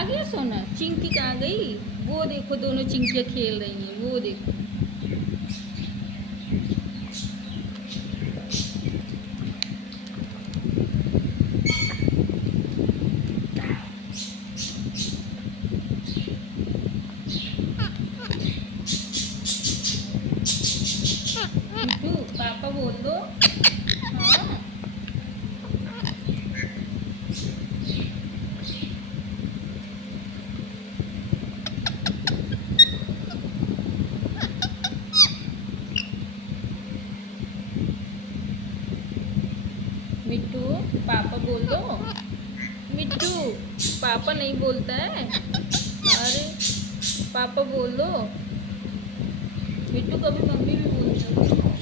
आ गया सोना। चिंकी कहाँ गई? वो देखो दोनों चिंकियाँ खेल रही हैं, वो देखो। मिट्टू पापा बोल दो। हाँ। मिट्टू पापा बोल दो। मिट्टू पापा नहीं बोलता है। अरे पापा बोल दो। मिट्टू कभी मम्मी भी बोलता है।